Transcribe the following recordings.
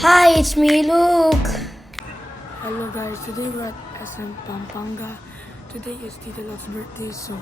Hi, it's me, Luke. Hello guys, today we're at SM Pampanga. Today is Tita Love's birthday, so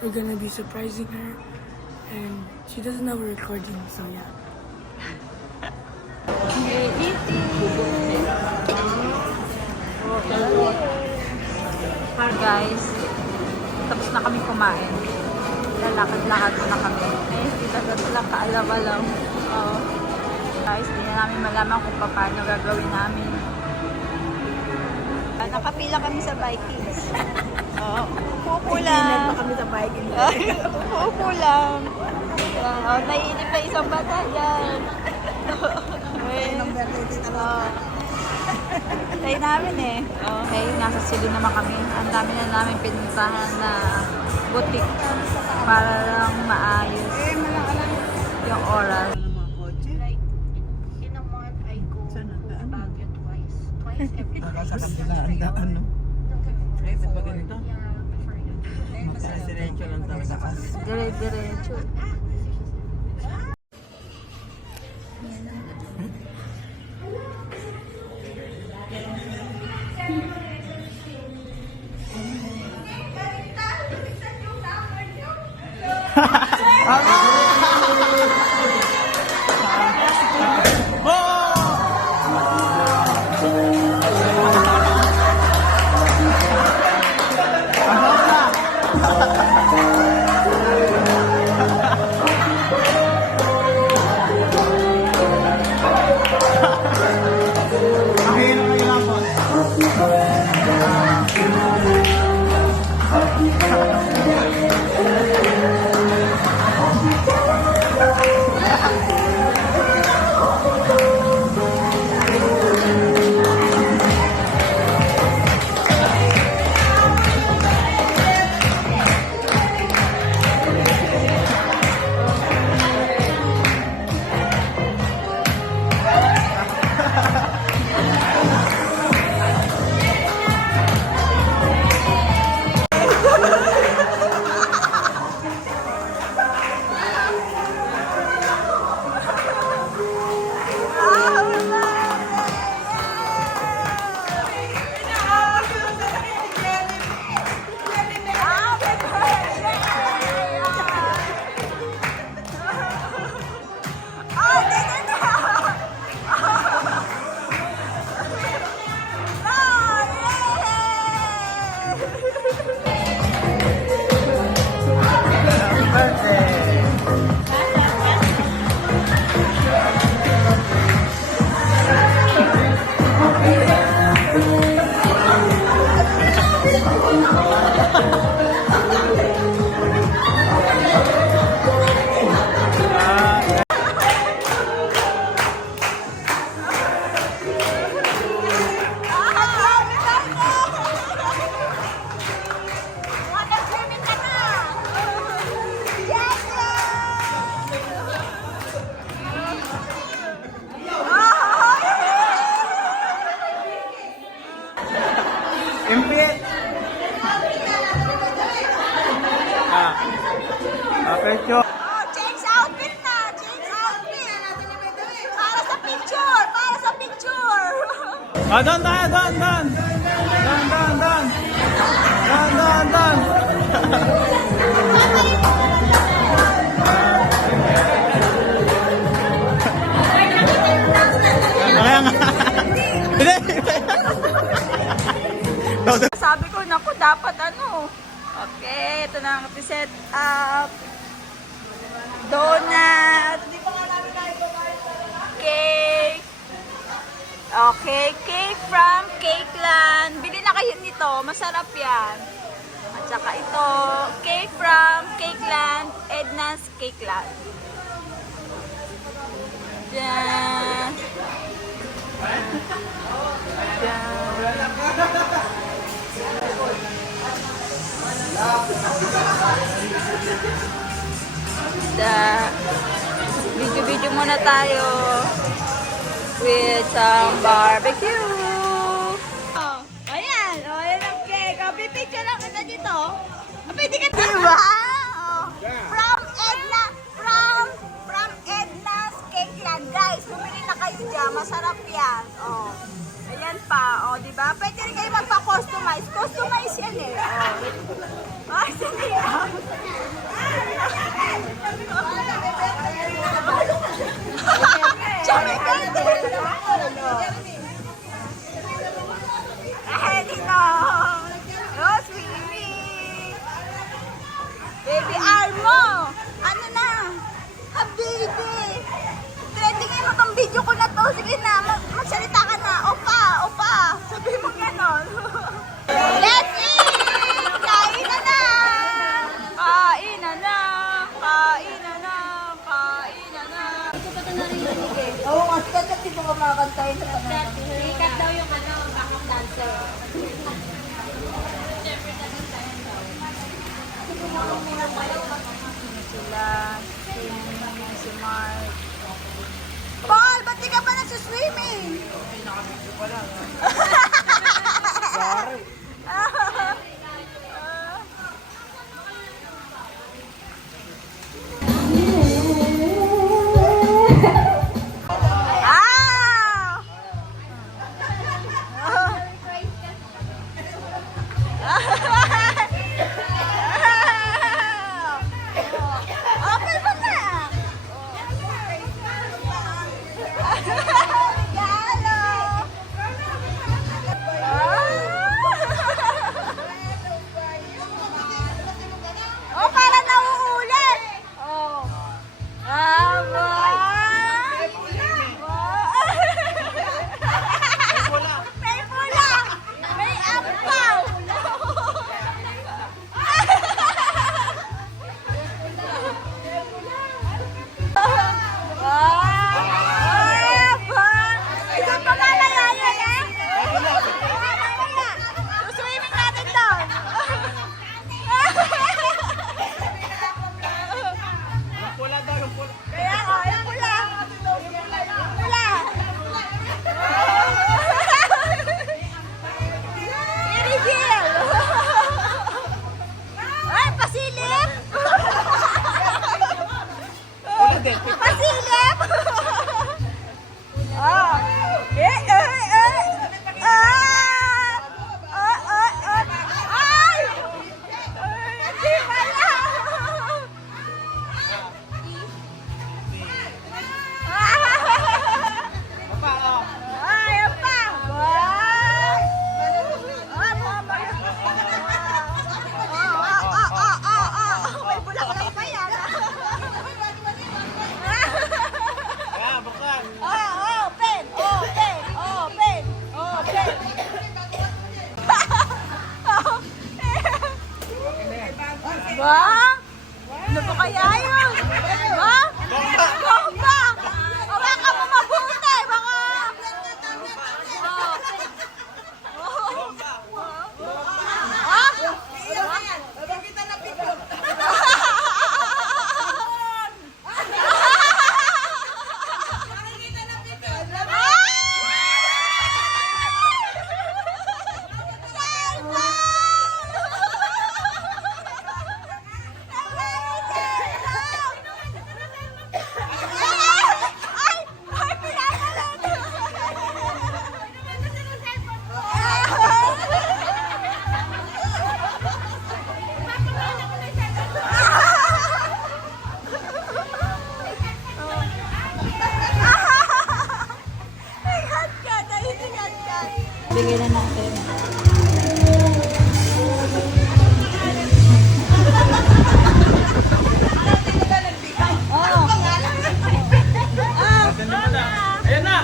we're gonna be surprising her. And she doesn't know we're recording, so yeah. Hi guys, tapos na kami kumain. Lalakad-lakad na kami. Kita ka lang kaalam-alam. Guys, hindi na namin malaman kung paano gagawin namin. Nakapila kami sa Vikings. Upo lang. kami sa biking. Upo lang. Naiinip na isang bata yan. Tayo namin eh. Okay, nasa silo naman kami. Ang dami na namin pinuntahan na boutique para lang maayos yung oras. Nakasakit nila ang daan, no? Eh, ba't ba ganito? Diretso lang talaga. Dire-diretso. Impit! Presyo! Change outfit na! Change outfit! Para sa picture! Para sa picture! Doon! Kaya nga! Sabi ko, naku, dapat ano. Okay, ito na ang set up. Donut. Cake. Okay, cake from Cakeland. Bili na kayo nito, masarap yan. At saka ito, cake from Cakeland, Edna's Cakeland. Diyan. Video-video muna tayo with some barbecue. Ayan ang cake. Pipicture lang kita dito. Pwede ka diba? From Edna's Cakeland. Guys, bumili na kayo dyan. Masarap yan. Oh. Ayan pa. Oh, di ba? Pwede rin kayo magpa-customize. Customize yan eh. Oh. Ah, sige. Baby Armo! Ano na? Habibi! Trendingin mo tong video ko na to. Sige na, magsalita ka na. Opa! Opa! Sabi mo gano'n. Let's eat! Kain na na! Kain na na! Kain na na! Kain na na! Oo, kasi kasi baka makakantayin sa pangalan. Sikat daw yung backup dancer. Sila, si Mark. Paul, ba't di ka pa nagsuswimming? Ah! Okay ba na? Regalo! Oh, para nauulit! Oh. Aba! May pula! May ampaw! Isang pamalaya yan, eh? Pamalaya. Swimming natin doon. Pula daw, yung pula. Kaya ko, yung pula. Pula. I-reveal. Ay, pasilip. Pasilip. Ah. Ay! Hindi pala. Ay, apa? Wow! May bulak-bulak pa yan. Bukan. Open! Open! Open! Open! Ba? Ano ba kaya yun? Ba? Bomba! Hawakan mo mabuti! Baka... Bigay na natin. Ayan na!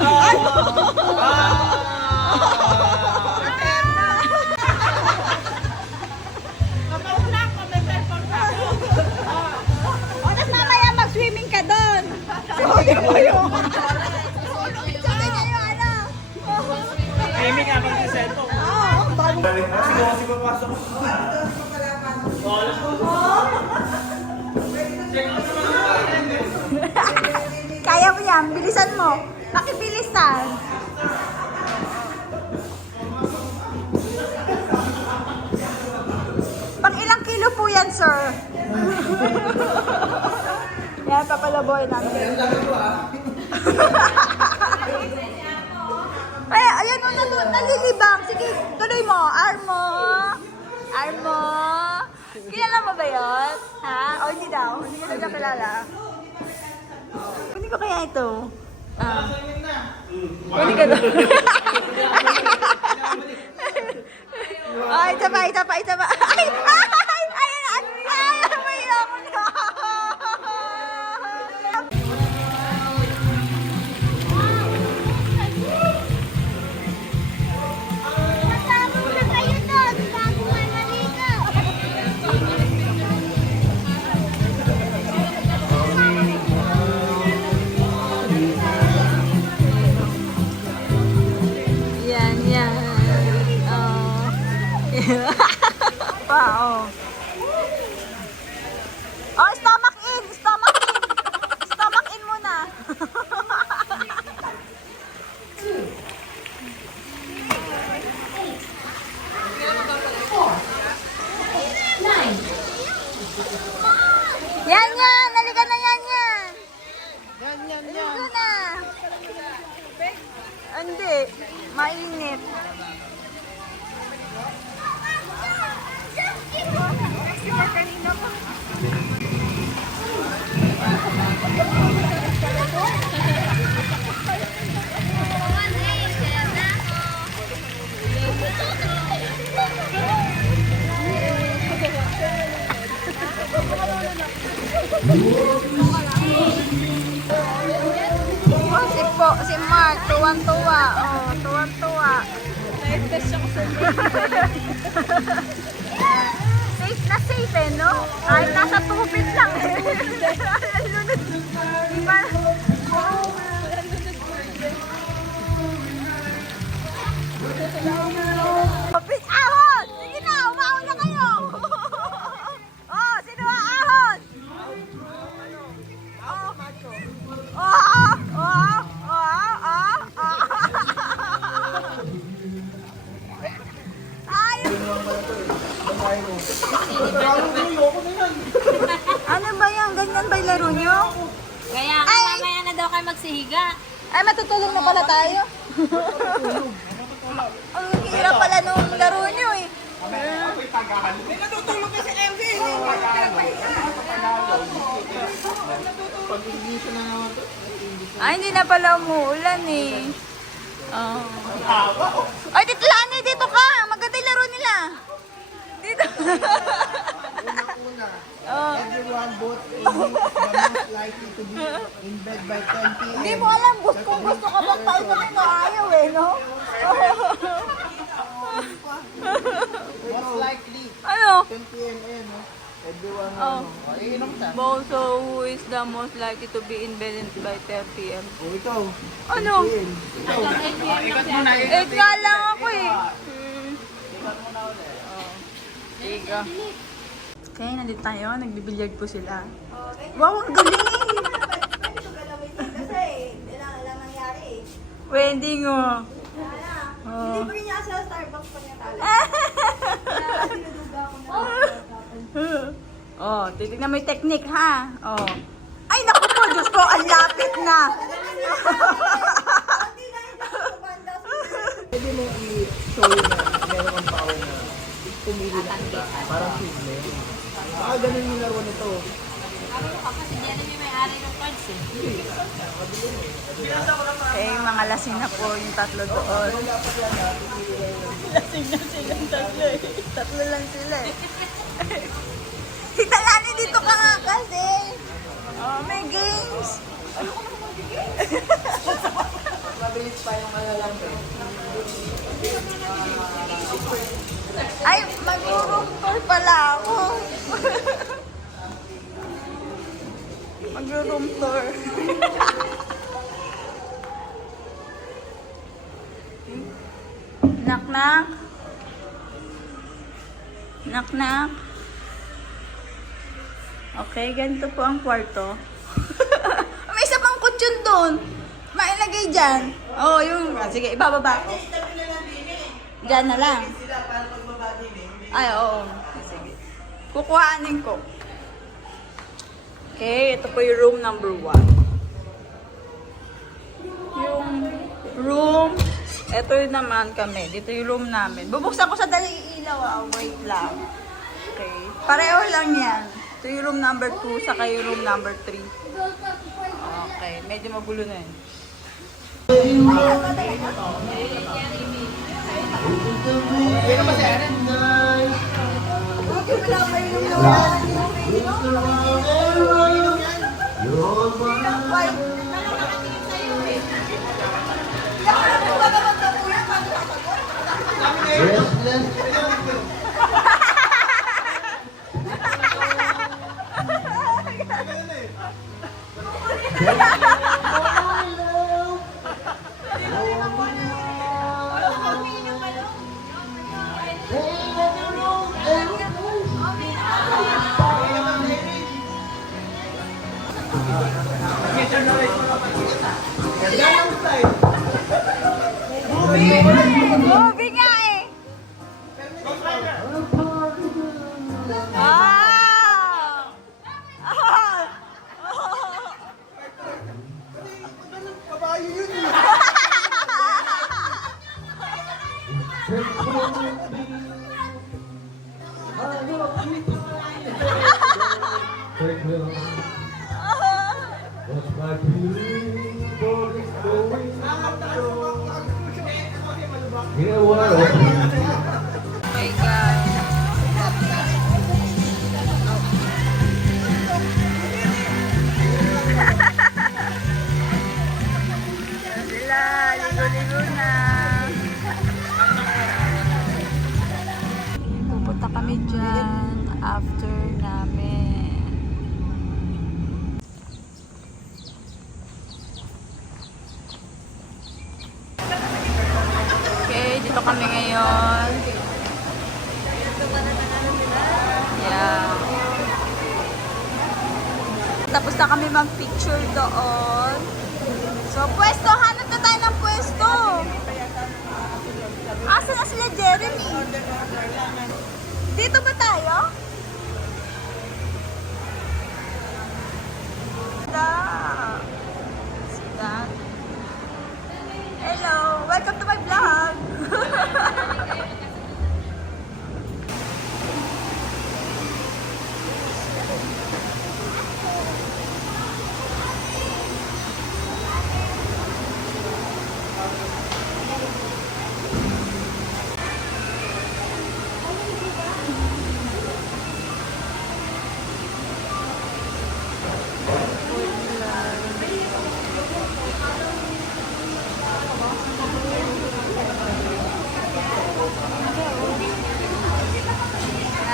O, tas mamaya mag-swimming ka doon. Sabi niya yung ano. Gaming nga pag cellphone. Siguro pasok. Kaya mo yan. Bilisan mo. Pakibilisan. Pang ilang kilo po yan, sir? Yan, papalaboy namin. sige. Tuloy mo. Armo. Armo. Kilala mo ba yun? Ha? O hindi daw. Hindi mo na kilala. Hindi ko kaya ito. Hindi ka daw. Ay, isa pa. Ay, ay, may ako na. Masabog na kayo doon bago ka naligo. Yan. Oh. Pa, oh. Oh, stomach in. Stomach in muna. Yan. Naliga na yan. Naliga na. Hindi. Mainit. Si Mark, tuwan-tuwa. Oh, tuwan-tuwa. Safe na safe eh, no? Kahit nasa tubig lang eh. Kapit ahon! Sige na, umaon na kayo! Oh, sino ang ahon? Ano ba yan? Ganyan ba yung laro nyo? Kaya mamaya na daw kayo magsihiga. Ay, matutulog na pala tayo. Ang hirap pala nung laro nyo eh. Natutulog na si MJ. Pag-igising na naman to. Ay, hindi na pala umuulan eh. Oh. Ay, Tito Lani, dito ka. Maganda yung laro nila. Dito. Una-una, Oh. everyone vote A, the most likely to be in bed by 10 p.m. Hindi mo alam kung gusto ka bang pautukin mo ayaw eh, no? Most likely, Ano? 10 p.m. no? Everyone, Oh. iinom siya. So, who is the most likely to be in bed by 10 p.m.? O ikaw. Ano? Ikaw. 8 nga lang ako eh. Tiga. Okay, nandito tayo. Nagbibilyard po sila. Wow, ang galing! Wedding oh. Hindi pa rin niya sa Starbucks pa niya tala. Oh, titignan mo yung technique ha. Oh. Ay, naku po, Diyos ko, ang lapit na. Pwede mo i-show na meron kang power na pumili na kita. Parang simple. Baka ganun yung laro nito. Kasi di alam yung may-ari ng cards eh. Okay, mga lasing na po yung tatlo doon. Lasing na silang tatlo eh. Tatlo lang sila eh. Tita Lani, dito ka nga kasi. Oh, may games. Mabilis pa yung lang to. Ay, mag-room tour pala ako. Mag-room tour. Knock-knock. Knock-knock. Okay, ganito po ang kwarto. May isa pang kutsyon doon. Mailagay dyan. Oo, yung... Sige, ibababa ko. Dyan na lang. Ay, oo. Sige. Kukuhanin ko. Okay, ito po yung room number 1. Yung room, Ito yun naman kami. Dito yung room namin. Bubuksan ko sa daling ilaw. Wait lang. Okay. Pareho lang yan. Ito yung room number 2 saka yung room number 3. Okay. Medyo magulo na yun. Movie nga eh! Ah! Ah! Kabayo yun eh. Oh my God. Sila, ligo-ligo na. Pupunta kami dyan after namin. Okay, dito kami ngayon. Yeah. Tapos na kami mag-picture doon. So, pwesto. Hanap na tayo ng pwesto. Asa na sila Jeremy? Dito ba tayo? See that? Hello! Welcome to my vlog!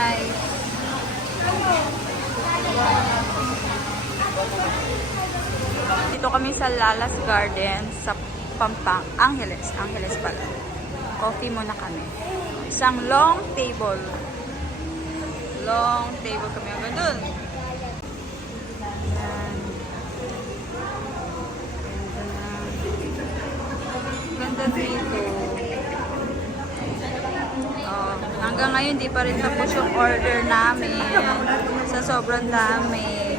Nice. Dito kami sa Lalas Garden sa Pampang. Angeles pala. Coffee muna kami. Isang long table. Long table kami hanggang dun. Ayan. Ganda dito. Oh, hanggang ngayon di pa rin tapos yung order namin. Sa sobrang dami.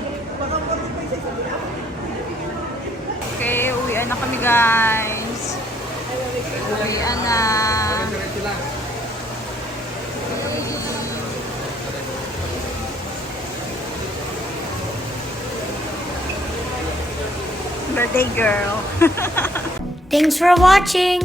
Okay, uwian na kami guys. Uwian na. Birthday girl. Thanks for watching.